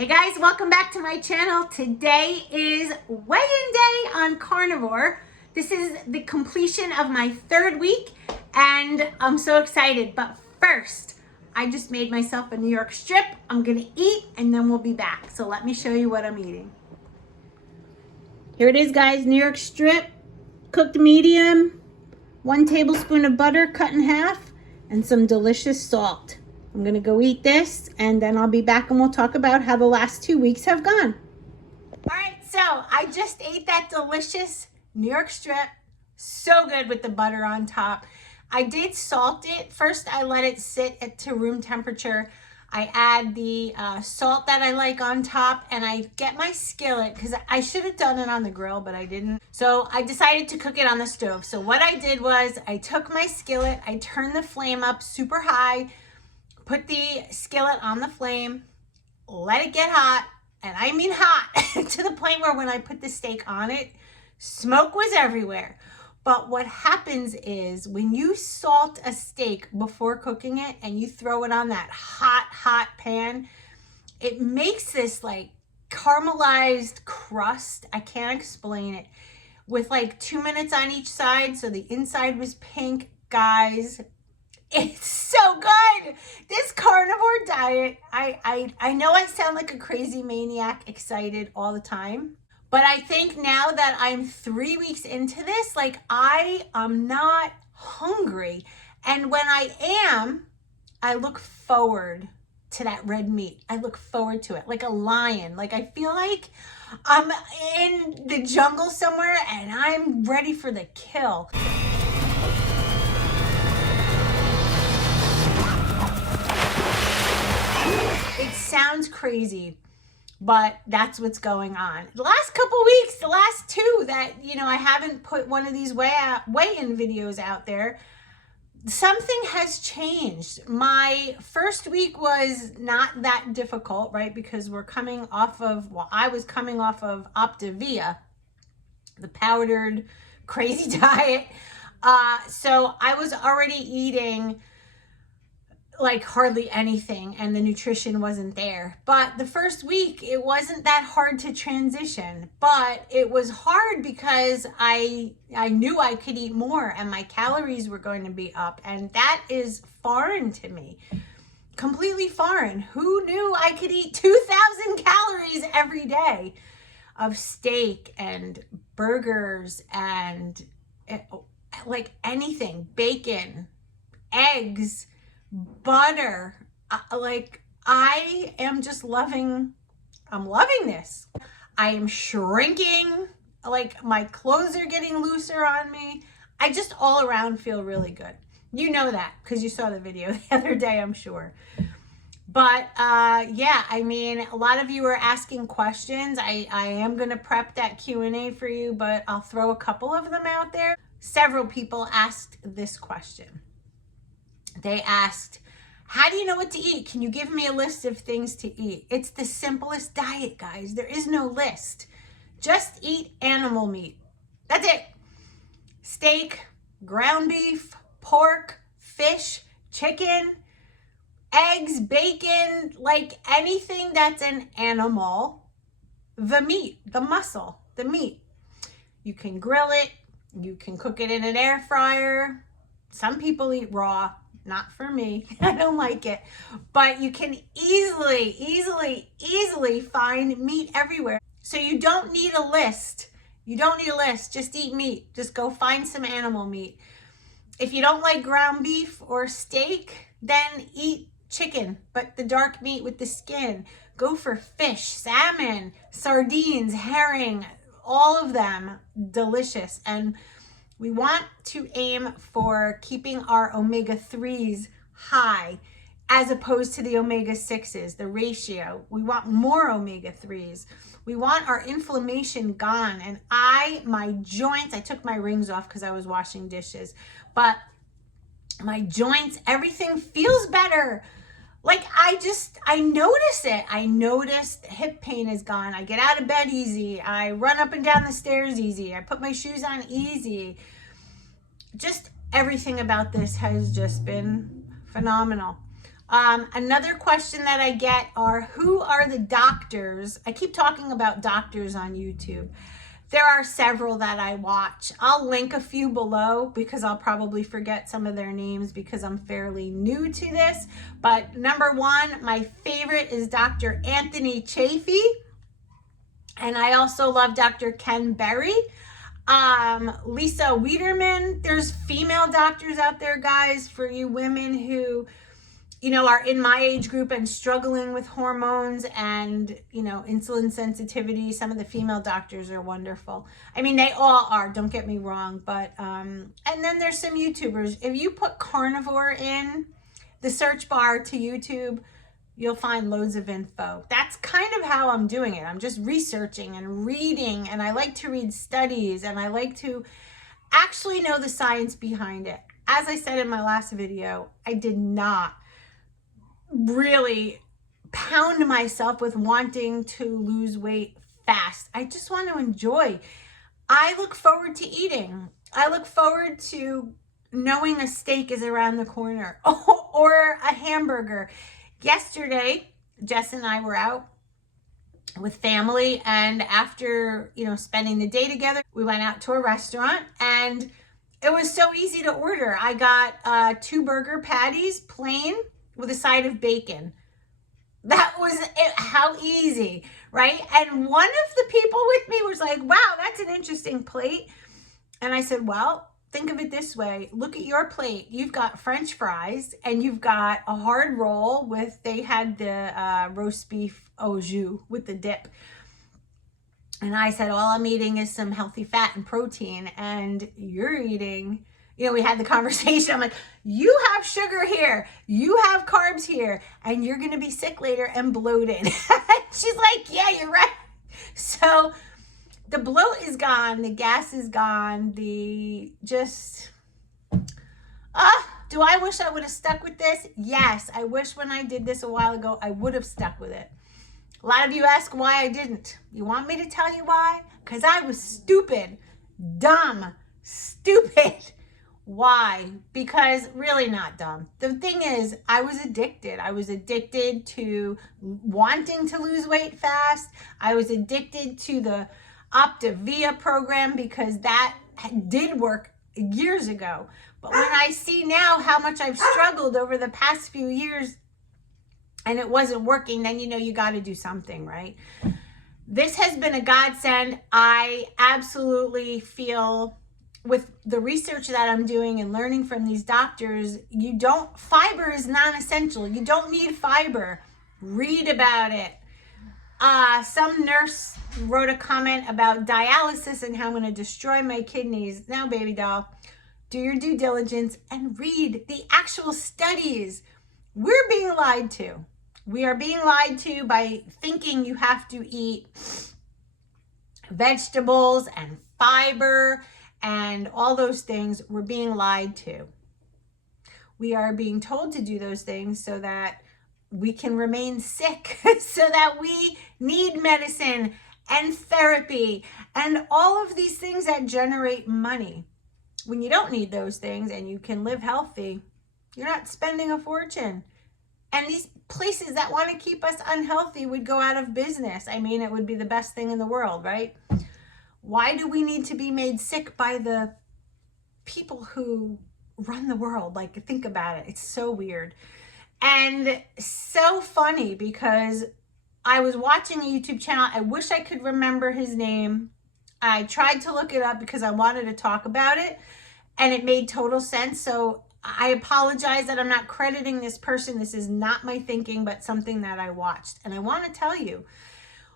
Hey guys, welcome back to my channel. Today is weigh-in day on Carnivore. This is the completion of my third week and I'm so excited. But first, I just made myself a New York strip. I'm gonna eat and then we'll be back. So let me show you what I'm eating. Here it is, guys, New York strip, cooked medium, 1 tablespoon of butter cut in half, and some delicious salt. I'm gonna go eat this and then I'll be back and we'll talk about how the last 2 weeks have gone. All right, so I just ate that delicious New York strip. So good with the butter on top. I did salt it. First, I let it sit to room temperature. I add the salt that I like on top and I get my skillet because I should have done it on the grill, but I didn't. So I decided to cook it on the stove. So what I did was I took my skillet, I turned the flame up super high, put the skillet on the flame, let it get hot, and I mean hot, to the point where when I put the steak on it, smoke was everywhere. But what happens is when you salt a steak before cooking it and you throw it on that hot pan, it makes this like caramelized crust. I can't explain it. With like 2 minutes on each side, so the inside was pink. Guys, it's so good. This carnivore diet, I know I sound like a crazy maniac, excited all the time, but I think now that I'm 3 weeks into this, like I am not hungry. And when I am, I look forward to that red meat. I look forward to it like a lion. Like I feel like I'm in the jungle somewhere and I'm ready for the kill. It sounds crazy, but that's what's going on. The last couple weeks, the last 2 that, I haven't put one of these weigh-in videos out there, something has changed. My first week was not that difficult, right? Because we're coming off of, I was coming off of Optavia, the powdered crazy diet. So I was already eating like hardly anything and the nutrition wasn't there. But the first week, it wasn't that hard to transition, but it was hard because I knew I could eat more and my calories were going to be up, and that is foreign to me, completely foreign. Who knew I could eat 2,000 calories every day of steak and burgers and like anything, bacon, eggs, butter. Like I am just I'm loving this. I am shrinking, like my clothes are getting looser on me. I just all around feel really good. You know that because you saw the video the other day, I'm sure. But yeah, I mean, a lot of you are asking questions. I am going to prep that Q&A for you, but I'll throw a couple of them out there. Several people asked this question. They asked, how do you know what to eat? Can you give me a list of things to eat? It's the simplest diet, guys. There is no list. Just eat animal meat. That's it. Steak, ground beef, pork, fish, chicken, eggs, bacon, like anything that's an animal. The meat, the muscle, the meat. You can grill it. You can cook it in an air fryer. Some people eat raw. Not for me. I don't like it. But you can easily find meat everywhere. So you don't need a list. You don't need a list. Just eat meat. Just go find some animal meat. If you don't like ground beef or steak, then eat chicken, but the dark meat with the skin. Go for fish, salmon, sardines, herring, all of them delicious. And we want to aim for keeping our omega-3s high as opposed to the omega-6s, the ratio. We want more omega-3s. We want our inflammation gone. And my joints, I took my rings off because I was washing dishes, but my joints, everything feels better. Like I notice it. I noticed hip pain is gone. I get out of bed easy. I run up and down the stairs easy. I put my shoes on easy. Just everything about this has just been phenomenal. Another question that I get are, who are the doctors? I keep talking about doctors on YouTube. There are several that I watch. I'll link a few below because I'll probably forget some of their names because I'm fairly new to this. But number one, my favorite is Dr. Anthony Chaffee. And I also love Dr. Ken Berry. Lisa Wiederman. There's female doctors out there, guys, for you women who, you know, are in my age group and struggling with hormones and, you know, insulin sensitivity. Some of the female doctors are wonderful. I mean, they all are, don't get me wrong. But, and then there's some YouTubers. If you put carnivore in the search bar to YouTube, you'll find loads of info. That's kind of how I'm doing it. I'm just researching and reading, and I like to read studies, and I like to actually know the science behind it. As I said in my last video, I did not really pound myself with wanting to lose weight fast. I just want to enjoy. I look forward to eating. I look forward to knowing a steak is around the corner or a hamburger. Yesterday, Jess and I were out with family, and after, you know, spending the day together, we went out to a restaurant, and it was so easy to order. I got 2 burger patties, plain, with a side of bacon. That was it, how easy, right? And one of the people with me was like, wow, that's an interesting plate. And I said, well, think of it this way. Look at your plate. You've got French fries, and you've got a hard roll with, they had the roast beef au jus with the dip. And I said, all I'm eating is some healthy fat and protein, and you're eating, you know, we had the conversation. I'm like, you have sugar here, you have carbs here, and you're going to be sick later and bloated. She's like, yeah, you're right. So the bloat is gone, the gas is gone, the just, do I wish I would have stuck with this? Yes, I wish when I did this a while ago, I would have stuck with it. A lot of you ask why I didn't. You want me to tell you why? Because I was stupid, dumb, stupid. Why? Because really not dumb. The thing is, I was addicted. I was addicted to wanting to lose weight fast. I was addicted to the Optavia program because that did work years ago. But when I see now how much I've struggled over the past few years and it wasn't working, then you know you got to do something, right? This has been a godsend. I absolutely feel with the research that I'm doing and learning from these doctors, fiber is non-essential. You don't need fiber. Read about it. Some nurse wrote a comment about dialysis and how I'm going to destroy my kidneys. Now, baby doll, do your due diligence and read the actual studies. We're being lied to. We are being lied to by thinking you have to eat vegetables and fiber and all those things. We're being lied to. We are being told to do those things so that we can remain sick, so that we need medicine and therapy and all of these things that generate money. When you don't need those things and you can live healthy, you're not spending a fortune. And these places that want to keep us unhealthy would go out of business. I mean, it would be the best thing in the world, right? Why do we need to be made sick by the people who run the world? Like, think about it. It's so weird. And so funny because I was watching a YouTube channel. I wish I could remember his name. I tried to look it up because I wanted to talk about it and it made total sense. So I apologize that I'm not crediting this person. This is not my thinking, but something that I watched. And I want to tell you,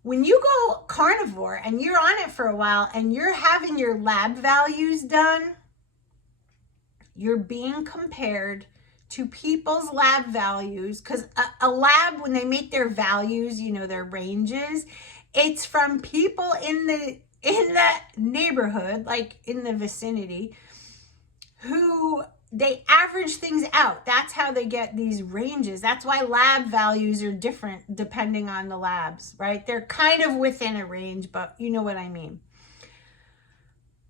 when you go carnivore and you're on it for a while and you're having your lab values done, you're being compared to people's lab values, because a lab, when they make their values, you know, their ranges, it's from people in the neighborhood, like in the vicinity, who they average things out. That's how they get these ranges. That's why lab values are different depending on the labs, right? They're kind of within a range, but you know what I mean.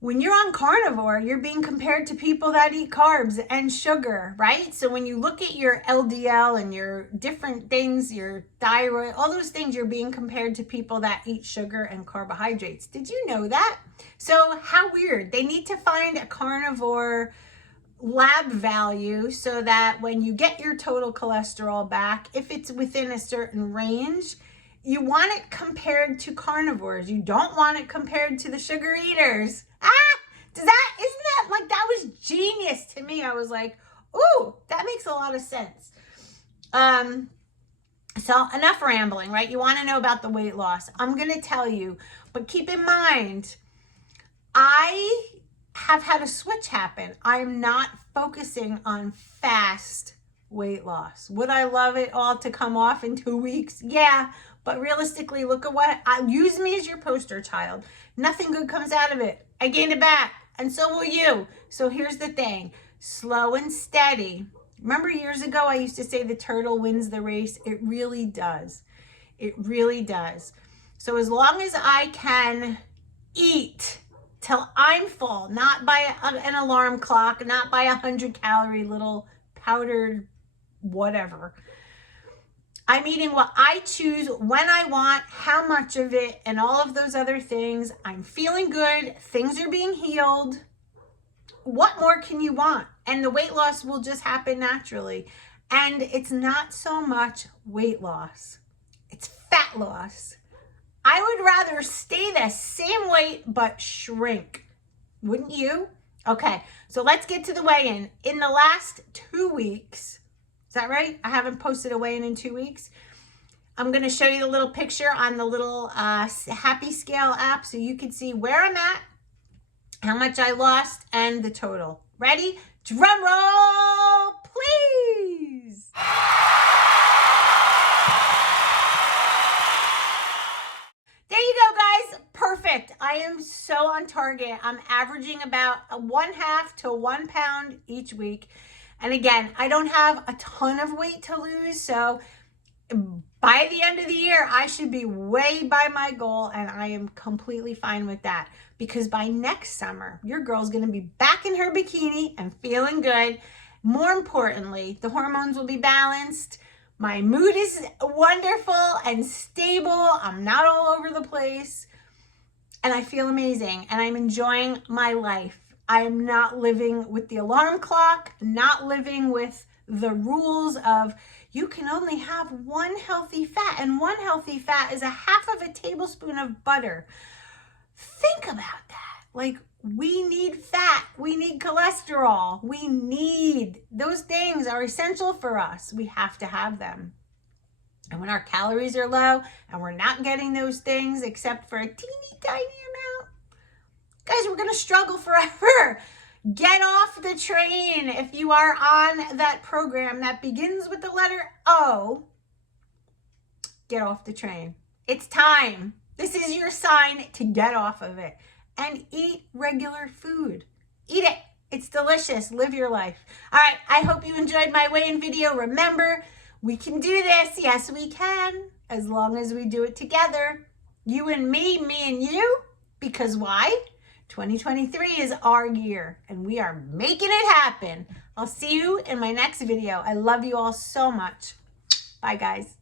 when you're on carnivore, you're being compared to people that eat carbs and sugar, right? So when you look at your LDL and your different things, your thyroid, all those things, you're being compared to people that eat sugar and carbohydrates. Did you know that? So how weird. They need to find a carnivore lab value so that when you get your total cholesterol back, if it's within a certain range, you want it compared to carnivores. You don't want it compared to the sugar eaters. Isn't that like, that was genius to me. I was like, ooh, that makes a lot of sense. So enough rambling, right? You want to know about the weight loss. I'm going to tell you, but keep in mind, I have had a switch happen. I'm not focusing on fast weight loss. Would I love it all to come off in 2 weeks? Yeah, but realistically, look at what use me as your poster child. Nothing good comes out of it. I gained it back, and so will you. So here's the thing, slow and steady. Remember years ago, I used to say the turtle wins the race. It really does. It really does. So as long as I can eat till I'm full, not by an alarm clock, not by 100-calorie little powdered whatever. I'm eating what I choose, when I want, how much of it, and all of those other things. I'm feeling good. Things are being healed. What more can you want? And the weight loss will just happen naturally. And it's not so much weight loss. It's fat loss. I would rather stay the same weight but shrink. Wouldn't you? Okay, so let's get to the weigh-in. In the last 2 weeks, is that right? I haven't posted a weigh-in in 2 weeks. I'm going to show you the little picture on the little Happy Scale app so you can see where I'm at, how much I lost, and the total. Ready? Drum roll, please. There you go, guys. Perfect. I am so on target. I'm averaging about 1/2 to 1 pound each week. And again, I don't have a ton of weight to lose. So by the end of the year, I should be way by my goal. And I am completely fine with that. Because by next summer, your girl's going to be back in her bikini and feeling good. More importantly, the hormones will be balanced. My mood is wonderful and stable. I'm not all over the place. And I feel amazing. And I'm enjoying my life. I am not living with the alarm clock, not living with the rules of you can only have one healthy fat. And one healthy fat is 1/2 tablespoon of butter. Think about that. Like, we need fat. We need cholesterol. We need, those things are essential for us. We have to have them. And when our calories are low and we're not getting those things except for a teeny tiny amount, guys, we're going to struggle forever. Get off the train. If you are on that program that begins with the letter O, get off the train. It's time. This is your sign to get off of it and eat regular food. Eat it. It's delicious. Live your life. All right. I hope you enjoyed my weigh-in video. Remember, we can do this. Yes, we can. As long as we do it together. You and me and you. Because why? 2023 is our year and we are making it happen. I'll see you in my next video. I love you all so much. Bye, guys.